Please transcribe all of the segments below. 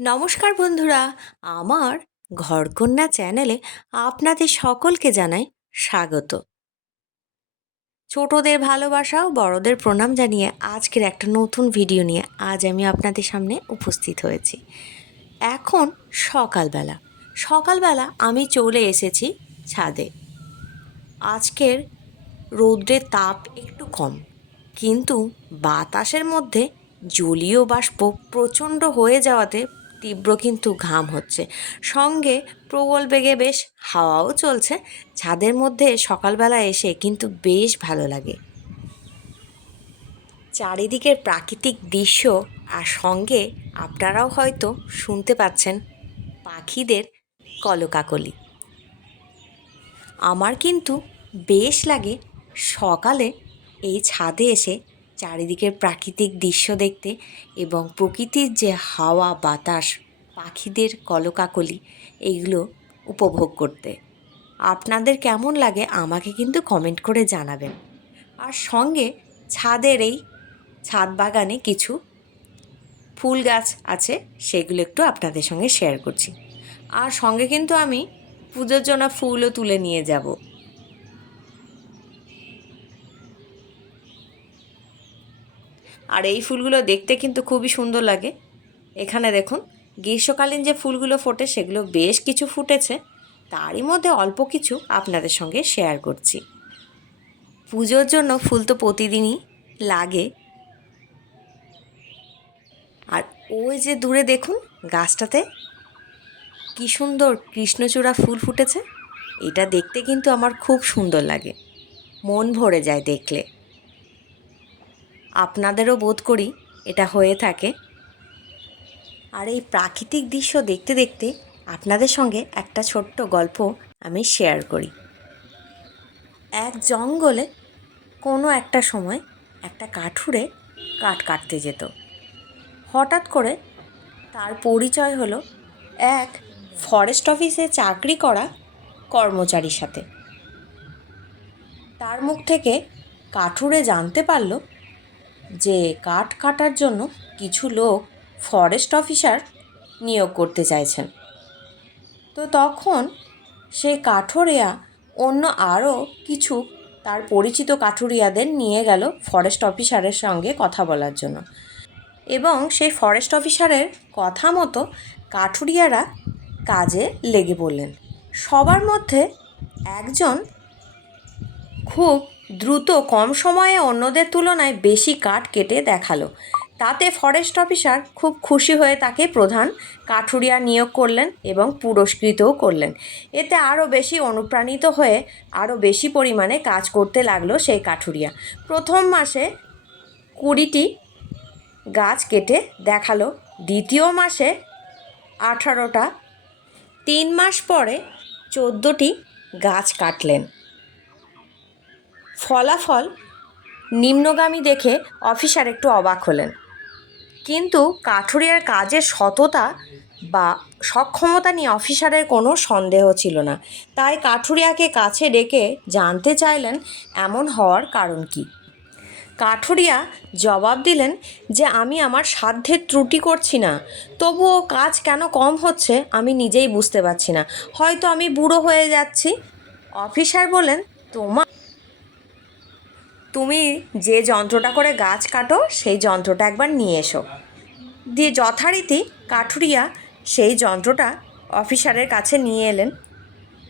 নমস্কার বন্ধুরা, আমার ঘরকন্যা চ্যানেলে আপনাদের সকলকে জানাই স্বাগত। ছোটদের ভালোবাসা ও বড়দের প্রণাম জানিয়ে আজকের একটা নতুন ভিডিও নিয়ে আজ আমি আপনাদের সামনে উপস্থিত হয়েছি। এখন সকালবেলা সকালবেলা আমি চলে এসেছি ছাদে। আজকের রৌদ্রের তাপ একটু কম, কিন্তু বাতাসের মধ্যে জলীয় বাষ্প প্রচণ্ড হয়ে যাওয়াতে তীব্র কিন্তু ঘাম হচ্ছে। সঙ্গে প্রবল বেগে বেশ হাওয়াও চলছে। ছাদের মধ্যে সকালবেলা এসে কিন্তু বেশ ভালো লাগে। চারিদিকের প্রাকৃতিক দৃশ্য আর সঙ্গে আপনারাও হয়তো শুনতে পাচ্ছেন পাখিদের কলকাকলি। আমার কিন্তু বেশ লাগে সকালে এই ছাদে এসে চারিদিকের প্রাকৃতিক দৃশ্য দেখতে এবং প্রকৃতির যে হাওয়া, বাতাস, পাখিদের কলকাকলি, এইগুলো উপভোগ করতে। আপনাদের কেমন লাগে আমাকে কিন্তু কমেন্ট করে জানাবেন। আর সঙ্গে ছাদের এই ছাদ বাগানে কিছু ফুল গাছ আছে, সেগুলো একটু আপনাদের সঙ্গে শেয়ার করছি। আর সঙ্গে কিন্তু আমি পুজোর জন্য ফুলও তুলে নিয়ে যাব। আর এই ফুলগুলো দেখতে কিন্তু খুবই সুন্দর লাগে। এখানে দেখুন, গ্রীষ্মকালীন যে ফুলগুলো ফোটে সেগুলো বেশ কিছু ফুটেছে। তারই মধ্যে অল্প কিছু আপনাদের সঙ্গে শেয়ার করছি। পুজোর জন্য ফুল তো প্রতিদিনই লাগে। আর ওই যে দূরে দেখুন, গাছটাতে কি সুন্দর কৃষ্ণচূড়া ফুল ফুটেছে। এটা দেখতে কিন্তু আমার খুব সুন্দর লাগে। মন ভরে যায় দেখলে। আপনাদেরও বোধ করি এটা হয়ে থাকে। আর এই প্রাকৃতিক দৃশ্য দেখতে দেখতে আপনাদের সঙ্গে একটা ছোট্ট গল্প আমি শেয়ার করি। এক জঙ্গলে কোনো একটা সময় একটা কাঠুরে কাঠ কাটতে যেত। হঠাৎ করে তার পরিচয় হলো এক ফরেস্ট অফিসে চাকরি করা কর্মচারীর সাথে। তার মুখ থেকে কাঠুরে জানতে পারল যে কাঠ কাটার জন্য কিছু লোক ফরেস্ট অফিসার নিয়োগ করতে চাইছেন। তো তখন সে কাঠুরিয়া অন্য আরও কিছু তার পরিচিত কাঠুরিয়াদের নিয়ে গেল ফরেস্ট অফিসারের সঙ্গে কথা বলার জন্য। এবং সেই ফরেস্ট অফিসারের কথা মতো কাঠুরিয়ারা কাজে লেগে পড়লেন। সবার মধ্যে একজন খুব দ্রুত কম সময়ে অন্যদের তুলনায় বেশি কাঠ কেটে দেখাল। তাতে ফরেস্ট অফিসার খুব খুশি হয়ে তাকে প্রধান কাঠুরিয়া নিয়োগ করলেন এবং পুরস্কৃতও করলেন। এতে আরও বেশি অনুপ্রাণিত হয়ে আরও বেশি পরিমাণে কাজ করতে লাগল সেই কাঠুরিয়া। প্রথম মাসে কুড়িটি গাছ কেটে দেখাল, দ্বিতীয় মাসে আঠারোটা। তিন মাস পরে চোদ্দোটি গাছ কাটলেন। ফলাফল নিম্নগামী দেখে অফিসার একটু অবাক হলেন। কিন্তু কাঠুরিয়ার কাজের সততা বা সক্ষমতা নিয়ে অফিসারের কোনো সন্দেহ ছিল না। তাই কাঠুরিয়াকে কাছে ডেকে জানতে চাইলেন এমন হওয়ার কারণ কি। কাঠুরিয়া জবাব দিলেন যে, আমি আমার সাধ্যের ত্রুটি করছি না। তবুও কাজ কেন কম হচ্ছে আমি নিজেই বুঝতে পারছি না। হয়তো আমি বুড়ো হয়ে যাচ্ছি। অফিসার বলেন তোমার তুমি যে যন্ত্রটা করে গাছ কাটো, সেই যন্ত্রটা একবার নিয়ে এসো। দিয়ে যথারীতি কাঠুরিয়া সেই যন্ত্রটা অফিসারের কাছে নিয়ে এলেন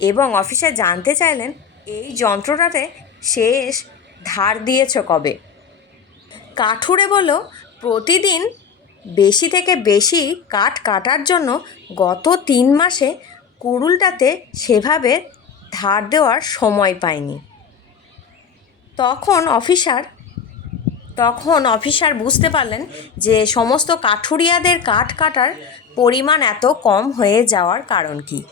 এবং অফিসার জানতে চাইলেন, এই যন্ত্রটাতে শেষ ধার দিয়েছ কবে? কাঠুরে বলল, প্রতিদিন বেশি থেকে বেশি কাঠ কাটার জন্য গত তিন মাসে কুড়ুলটাতে সেভাবে ধার দেওয়ার সময় পাইনি। তখন অফিসার তখন অফিসার বুঝতে পারলেন যে সমস্ত কাঠুরিয়াদের কাঠ কাটার পরিমাণ এত কম হয়ে যাওয়ার কারণ কি।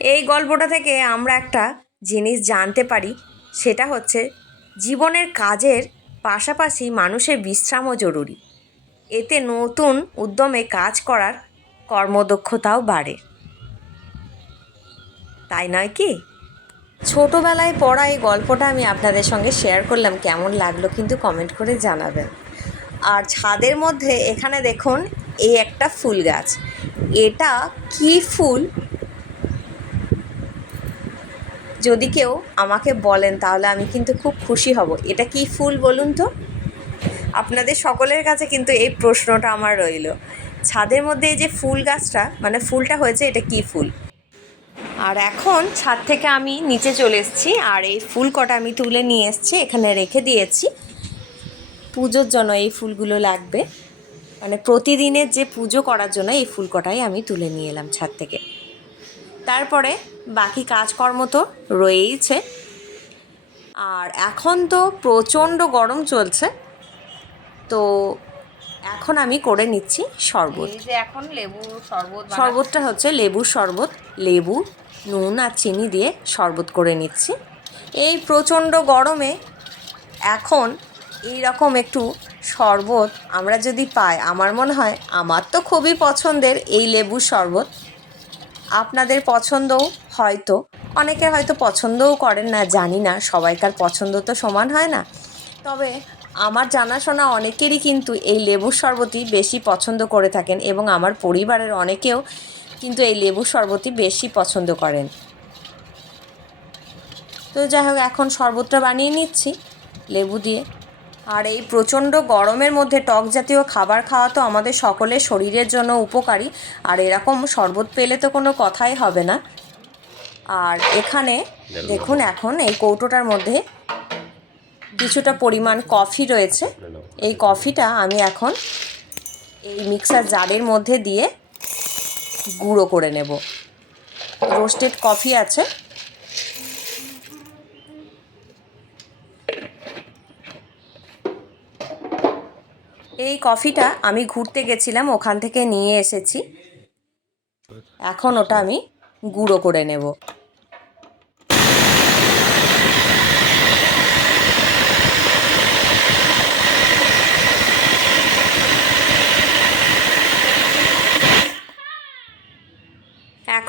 এই গল্পটা থেকে আমরা একটা জিনিস জানতে পারি, সেটা হচ্ছে জীবনের কাজের পাশাপাশি মানুষের বিশ্রামও জরুরি। এতে নতুন উদ্যমে কাজ করার কর্মদক্ষতাও বাড়ে। তাই নয় কি? ছোটোবেলায় পড়া এই গল্পটা আমি আপনাদের সঙ্গে শেয়ার করলাম। কেমন লাগল কিন্তু কমেন্ট করে জানাবেন। আর ছাদের মধ্যে এখানে দেখুন, এই একটা ফুল গাছ। এটা কি ফুল? যদি কেউ আমাকে বলেন, তাহলে আমি কিন্তু খুব খুশি হব। এটা কি ফুল বলুন তো? আপনাদের সকলের কাছে কিন্তু এই প্রশ্নটা আমার রইল। ছাদের মধ্যে এই যে ফুল গাছটা মানে ফুলটা হয়েছে, এটা কি ফুল? আর এখন ছাদ থেকে আমি নিচে চলে এসেছি, আর এই ফুল কটা আমি তুলে নিয়ে এসেছি, এখানে রেখে দিয়েছি। পুজোর জন্য এই ফুলগুলো লাগবে। মানে প্রতিদিনের যে পুজো করার জন্য এই ফুল কটাই আমি তুলে নিয়ে এলাম ছাদ থেকে। তারপরে বাকি কাজকর্ম তো রয়েইছে। আর এখন তো প্রচণ্ড গরম চলছে। তো এখন আমি করে নিচ্ছি শরবত। এখন লেবু শরবত শরবতটা হচ্ছে লেবুর শরবত লেবু নুন আর চিনি দিয়ে শরবত করে নিচ্ছি। এই প্রচণ্ড গরমে এখন এই রকম একটু শরবত আমরা যদি পাই আমার মনে হয় আমার তো খুবই পছন্দের এই লেবুর শরবত। আপনাদের পছন্দও হয়তো অনেকে হয়তো পছন্দও করেন না জানি না সবাইকার পছন্দ তো সমান হয় না। তবে আমার জানাশোনা অনেকেরই কিন্তু এই লেবুর শরবতই বেশি পছন্দ করে থাকেন এবং আমার পরিবারের অনেকেও কিন্তু এই লেবুর শরবতই বেশি পছন্দ করেন। তো যাই হোক এখন শরবতটা বানিয়ে নিচ্ছি লেবু দিয়ে। আর এই প্রচণ্ড গরমের মধ্যে টক জাতীয় খাবার খাওয়া তো আমাদের সকলের শরীরের জন্য উপকারী। আর এরকম শরবত পেলে তো কোনো কথাই হবে না। আর এখানে দেখুন এখন এই কৌটোটার মধ্যে কিছুটা পরিমাণ কফি রয়েছে। এই কফিটা আমি এখন এই মিক্সার জারের মধ্যে দিয়ে গুঁড়ো করে নেব। রোস্টেড কফি আছে। এই কফিটা আমি ঘুরতে গেছিলাম, ওখান থেকে নিয়ে এসেছি। এখন ওটা আমি গুঁড়ো করে নেব।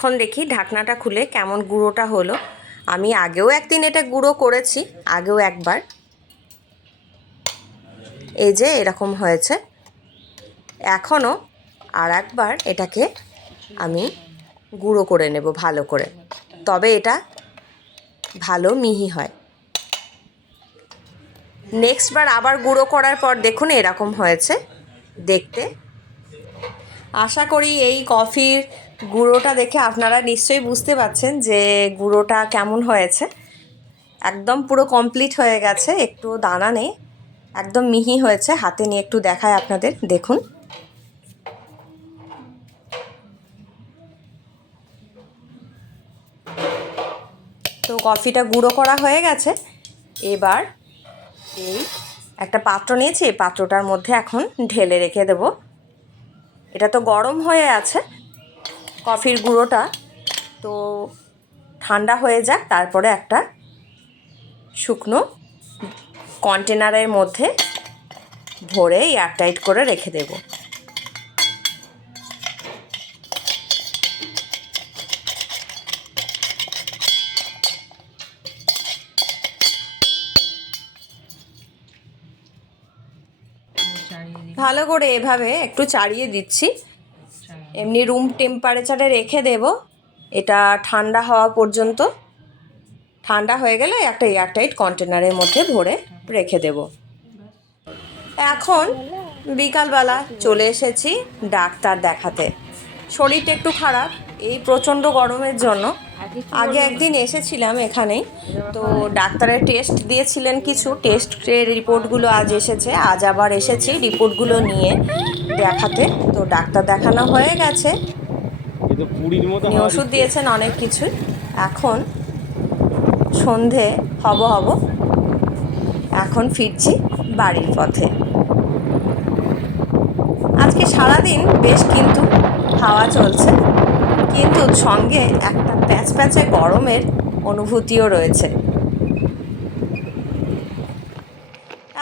এখন দেখি ঢাকনাটা খুলে কেমন গুঁড়োটা হলো। আমি আগেও একদিন এটা গুঁড়ো করেছি, আগেও একবার। এই যে এরকম হয়েছে। এখনও আর একবার এটাকে আমি গুঁড়ো করে নেব ভালো করে। তবে এটা ভালো মিহি হয়। নেক্সট বার আবার গুঁড়ো করার পর দেখুন এরকম হয়েছে। দেখতে। আশা করি এই কফির গুঁড়োটা দেখে আপনারা নিশ্চয়ই বুঝতে পারছেন যে গুঁড়োটা কেমন হয়েছে। একদম পুরো কমপ্লিট হয়ে গেছে, একটু দানা নেই, একদম মিহি হয়েছে। হাতে নিয়ে একটু দেখায় আপনাদের, দেখুন। তো কফিটা গুঁড়ো করা হয়ে গেছে। এবার এই একটা পাত্র নিয়েছি, এই পাত্রটার মধ্যে এখন ঢেলে রেখে দেব। এটা তো গরম হয়ে আছে কফির গুঁড়োটা। তো ঠান্ডা হয়ে যাক তারপরে একটা শুকনো কন্টেনারের মধ্যে ভরে এয়ারটাইট করে রেখে দেব। ভালো করে এভাবে একটু চাড়িয়ে দিচ্ছি। এমনি রুম টেম্পারেচারে রেখে দেব। এটা ঠান্ডা হওয়া পর্যন্ত। ঠান্ডা হয়ে গেলে একটা এয়ারটাইট কন্টেনারের মধ্যে ভরে রেখে দেব। এখন বিকালবেলা চলে এসেছি ডাক্তার দেখাতে। শরীরটা একটু খারাপ। এই প্রচণ্ড গরমের জন্য। আগে একদিন এসেছিলাম এখানে তো ডাক্তারের টেস্ট দিয়েছিলেন কিছু। টেস্টের রিপোর্টগুলো আজ এসেছে। আজ আবার এসেছি রিপোর্টগুলো নিয়ে দেখাতে। তো ডাক্তার দেখানো হয়ে গেছে। ওষুধ দিয়েছেন অনেক কিছু। এখন সন্ধে হব হব। এখন ফিরছি বাড়ির পথে। আজকে সারাদিন বেশ কিন্তু হাওয়া চলছে। কিন্তু সঙ্গে একটা প্যাচ প্যাচে গরমের অনুভূতিও রয়েছে।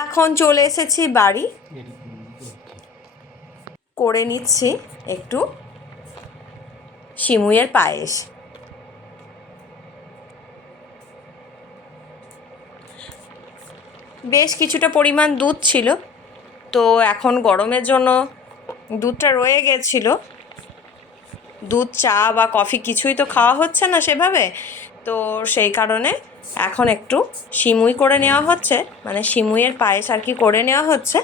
এখন চলে এসেছি বাড়ি। করে নিচ্ছি একটু শিমুয়ের পায়েস। বেশ কিছুটা পরিমাণ দুধ ছিল, তো এখন গরমের জন্য দুধটা রয়ে গেছিল। দুধ, চা বা কফি কিছুই তো খাওয়া হচ্ছে না সেভাবে। তো সেই কারণে এখন একটু সিমুই করে নেওয়া হচ্ছে। মানে সিমুইয়ের পায়েস আর কি করে নেওয়া হচ্ছে।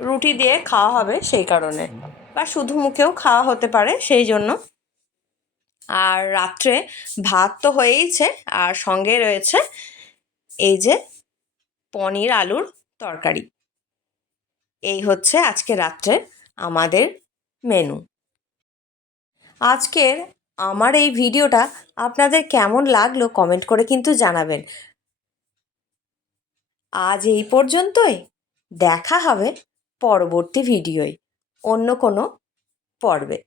রুটি দিয়ে খাওয়া হবে সেই কারণে। বা শুধু মুখেও খাওয়া হতে পারে সেই জন্য। আর রাত্রে ভাত তো হয়েইছে। আর সঙ্গে রয়েছে এই যে পনির আলুর তরকারি। এই হচ্ছে আজকে রাত্রে আমাদের মেনু। আজকের আমার এই ভিডিওটা আপনাদের কেমন লাগল কমেন্ট করে কিন্তু জানাবেন। আজ এই পর্যন্তই। দেখা হবে পরবর্তী ভিডিওয়। অন্য কোনো পর্বে।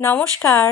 নমস্কার।